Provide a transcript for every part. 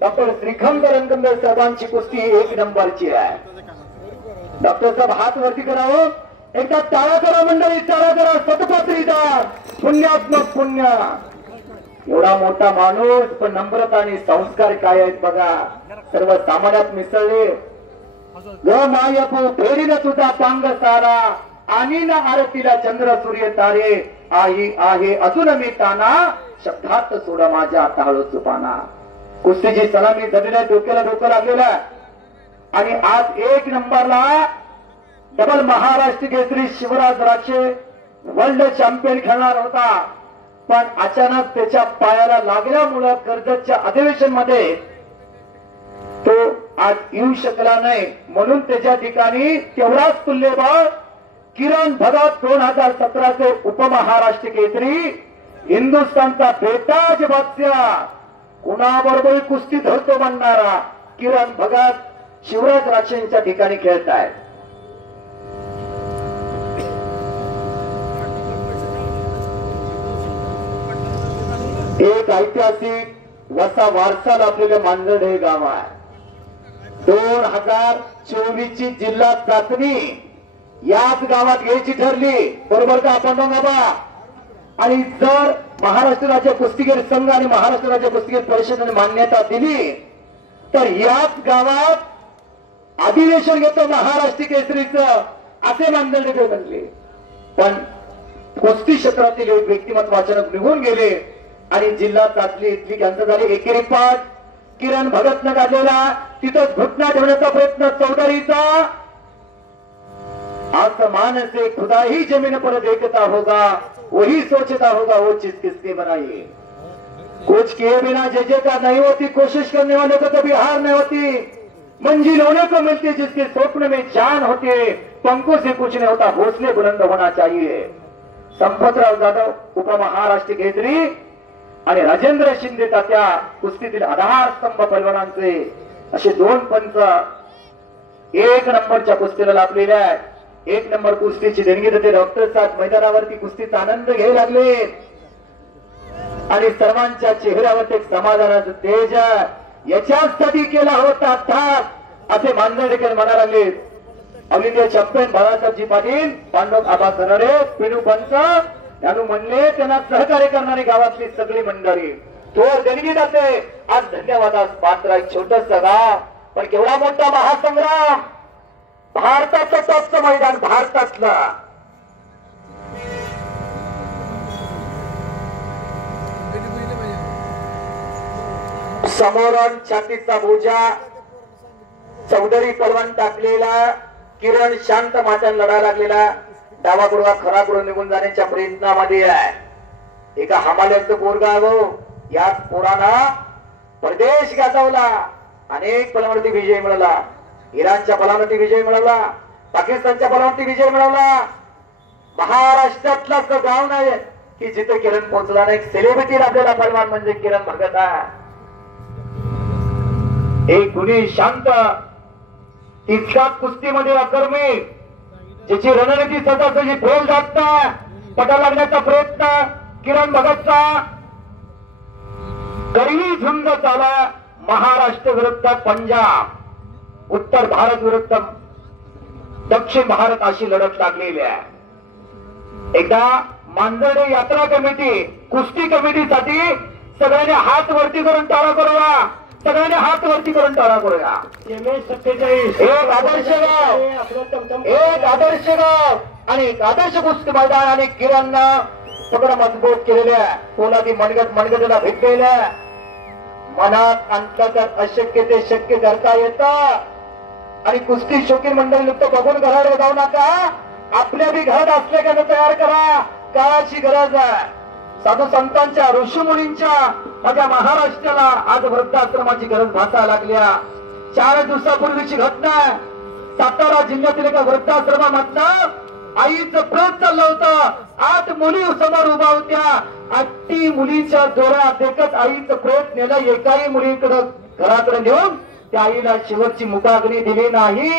Doctor shrikhand रणकंद साहेबांची कुस्ती 1 नंबरची आहे. डॉक्टर साहेब हात वरती करावं, एकदा टाळा करा मंडळी, टाळा करा. सतपात्रीदार पुण्यात्मक पुण्य, एवढा मोठा माणूस पण नम्रता आणि संस्कार काय आहेत बघा, सर्व सामान्यात मिसळले. ग मायपू फेरीन तुझा पांग सारा, आणि ना आरतीला चंद्र सूर्य तारे, आई आहे अजून मी ताना, शब्दात सोडा माझ्या टाळू चुपाना. कुस्तीची सलामी झालेल्या, डोक्याला डोकं लागलेलं. आणि आज 1 नंबरला double Maharashtra Kesari Shivraj Rakshe world champion खेळणार होता, पण अचानक त्याच्या पायाला लागल्यामुळे कर्जतच्या अधिवेशन मध्ये तो आज येऊ शकला नाही. म्हणून त्याच्या ठिकाणी तेवढाच तुल्यबळ किरण भगत 2017चे उपमहाराष्ट्र केसरी, हिंदुस्थानचा बेताज बादशाह, कुणाबरोबर कुस्ती धरतो म्हणणारा किरण भगत शिवराज राक्षेंच्या ठिकाणी खेळत आहे. एक ऐतिहासिक वसा वारसा लाभलेले मांजड हे गाव आहे. 2024 ची जिल्हा चाचणी याच गावात घ्यायची ठरली, बरोबर का आपण बाबा? आणि जर महाराष्ट्र राज्य कुस्तीगीर संघ आणि महाराष्ट्र राज्य कुस्तीगीर परिषदेने मान्यता दिली तर याच गावात अधिवेशन घेतो महाराष्ट्र केसरीचं, असे मानदंड बनले. पण कुस्ती क्षेत्रातील एक व्यक्तिमत्व अचानक निघून गेले आणि जिल्हा चाचणी इथली कॅन्सल झाली. एकेरी पाठ किरण भगतनं काढलेला, तिथंच घटना ठेवण्याचा प्रयत्न चौधरीचा. आसमान से खुदा ही जमीन पर देखता होगा, वही सोचता होगा वो चीज किसके बनाई. कुछ किए बिना जजेता नहीं होती, कोशिश करने वाले को कभी हार नहीं होती. मंजिल होने को मिलती जिसके स्वप्न में जान होती है, पंखों से कुछ नहीं होता, हौसले बुलंद होना चाहिए. संपतराव जाधव उपमहाराष्ट्र केसरी आणि राजेंद्र शिंदे तात्या कुस्तीतील आधारस्तंभ पैलवानांचे असे 2 पंच 1 नंबरच्या कुस्तीला लाभलेले आहेत. 1 नंबर कुस्तीची देणगी देते डॉक्टर साहेब मैदानावरती कुस्तीचा आनंद घ्यायला लागले आणि सर्वांच्या चेहऱ्यावर एक समाधानाचं तेज याच्यासाठी केला होता अर्थात, असे मानधन देखील म्हणायला लागले. All India champion Balasahebji Patil, Pandav Aba Sarade, पिनू पंच यानू म्हणले, त्यांना सहकार्य करणारी गावातली सगळी मंडळी थोर देणगी जाते. आज धन्यवादास पात्र एक छोटस गाव, पण केवढा मोठा महासंग्राम. भारताचं टॉपचं मैदान, भारतातलं. समोरून छातीचा बोजा चौधरी पलवान टाकलेला, किरण शांत मात्यान लढा लागलेला, डावा गुडवा खरा करून निघून जाण्याच्या प्रयत्नामध्ये आहे. एका हमाल्याचं पोरगाव, याच पोराना परदेश गाजवला, अनेक पलावरती विजय मिळाला. इराणच्या पलावरती विजय मिळवला, पाकिस्तानच्या पलावरती विजय मिळवला. महाराष्ट्रातला असं गाव नाही की जिथे किरण पोहोचला नाही. सेलिब्रिटी आपल्याला पलवान म्हणजे किरण भगत आहे. एक गुणी शांत, तितका कुस्तीमध्ये अकर्मी, ज्याची रणनीती सदाची फेल जात पटा लागण्याचा प्रयत्न किरण भगतचा. तरीही झुंज चाला. महाराष्ट्र विरुद्ध पंजाब, उत्तर भारत विरुद्ध दक्षिण भारत अशी लढत लागलेली आहे. एकदा मांजर्डे यात्रा कमिटी, कुस्ती कमिटीसाठी सगळ्यांनी हात वरती करून टाळा करूया. सगळ्यांनी हात वरती करून टाळा करूया. 47 एक आदर्श गाव, एक आदर्श गाव आणि एक आदर्श कुस्ती मैदान. आणि किरणनं सगळं मजबूत केलेल्या, पोलादी मनगटाला भेटलेल्या, मनात आणलं तर अशक्य ते शक्य करता येतं. आणि कुस्ती शौकीन मंडळी नुकतं बघून घराकडे जाऊ नका, आपल्या बी घरात असल्याकडे तयार करा. काळाची गरज आहे. साधू संतांच्या, ऋषीमुनींच्या, माझ्या महाराष्ट्राला आज वृद्धाश्रमाची गरज भासायला लागल्या. 4 दिवसापूर्वीची घटना, सातारा जिल्ह्यातील एका वृद्धाश्रमामधनं आईचं प्रेत चाललं होतं. 8 मुली समोर उभा होत्या. 8 मुलीच्या दोऱ्या देखत आईचं प्रेत नेलं. एकाही मुलीकडे घराकडे नेऊन त्या आईला शेवटची मुखाग्नी दिली नाही.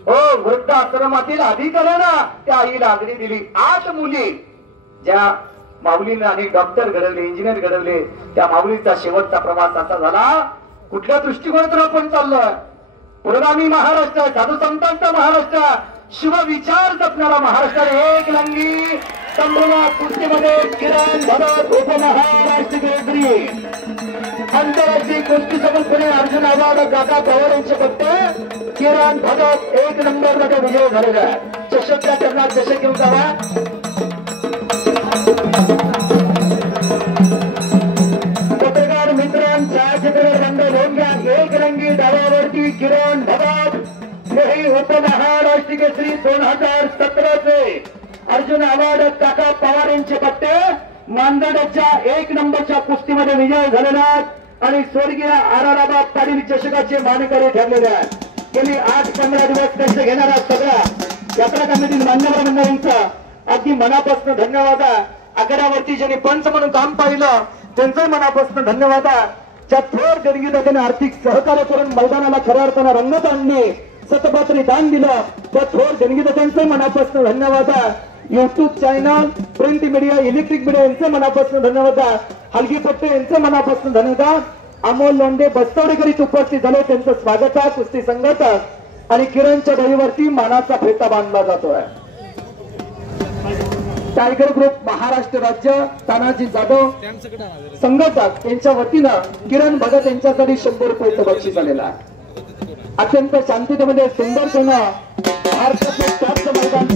हो, वृद्धाश्रमातील अधिकाऱ्यानं त्या आईला अग्नी दिली. 8 मुली ज्या माऊलीने अनेक डॉक्टर घडवले, इंजिनियर घडवले. त्या माऊलीचा शेवटचा प्रवास असा झाला, कुठल्या दृष्टिकोनातून आपण चाललोय? पुरोगामी महाराष्ट्र, साधू संतांचा महाराष्ट्र, शिवविचार जपणारा महाराष्ट्र. एक लंगी तंबोला कुस्तीमध्ये किरण भगत उपमहाराष्ट्र केसरी, आंतरराष्ट्रीय कुस्ती सभा पुणे अर्जुन अवॉर्ड काका पवार यांचे फक्त किरण भगत 1 नंबर मध्ये विजय झालेला आहे. चषकच्या चरणात चषक घेऊन जावा. पत्रकार मित्रांचा चित्रपट बंद होऊन घ्या. एक रंगी डावावरती किरण भगत, हे उपमहाराष्ट्र केसरी 2017 अर्जुन अवॉर्ड काका पवार यांचे पट्टे मानगडाच्या 1 नंबरच्या कुस्तीमध्ये विजय झालेला आणि स्वर्गीय आराराबा पाटील चषकाचे मानकरी ठरलेले आहेत. गेली 8-15 दिवस कष्ट घेणारा सगळा यात्रा कमिटी मान्यवर मंडळींचा अगदी मनापासून धन्यवाद. आखाड्यावरती ज्यांनी पंच म्हणून काम पाहिलं त्यांचं मनापासून धन्यवाद. ज्या थोर देणगीदाराने आर्थिक सहकार्य करून मैदानाला खऱ्या अर्थानं रंगत आणले, सतपात्री दान दिलं, त्या थोर देणगीदारांचं मनापासून धन्यवाद. YouTube channel, print media, electric media यांचे मनापासून धन्यवाद. हलगी पट्टे यांचे मनापासून धन्यवाद. अमोल लोंढे बस्तवडेकर उपस्थित झाले, त्यांचं स्वागत आहे कुस्ती संघात. आणि किरणच्या दहीवरती मानाचा फेटा बांधला जातोय. टायगर ग्रुप महाराष्ट्र राज्य, तानाजी जाधव संघटक यांच्या वतीनं किरण भगत यांच्यासाठी 100 रुपयाचं बक्षीस आलेलं आहे. अत्यंत शांततेमध्ये सुंदरतेनं भारताचं मैदान